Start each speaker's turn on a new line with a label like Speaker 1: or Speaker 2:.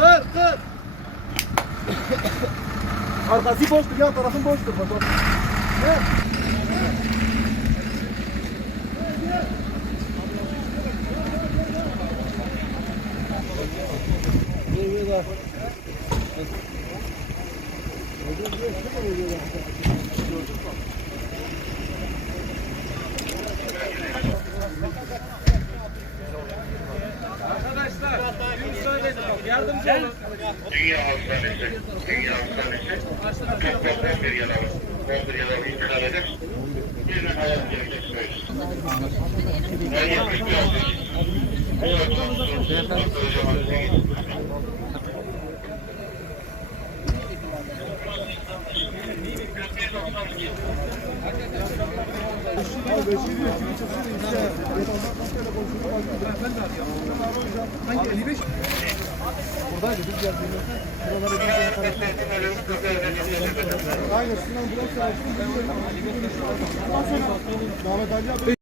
Speaker 1: Kır kır. Arkası boştur yan tarafın boştur. Bak. Ne?
Speaker 2: Arkadaşlar, yardımcı olun.
Speaker 3: Dünya Hastanesi, Dünya Hastanesi, toplam 11 yaralı, 11 yaralı iptal eder. Birinin hayat gelecek söylüyoruz. Ben yaklaşık bir hafta.
Speaker 1: Buradaydı biz geldiğimizde. Buralara bir yere kadar. Aynen Sinan Burak Savaşı'nın Mehmet Ali abi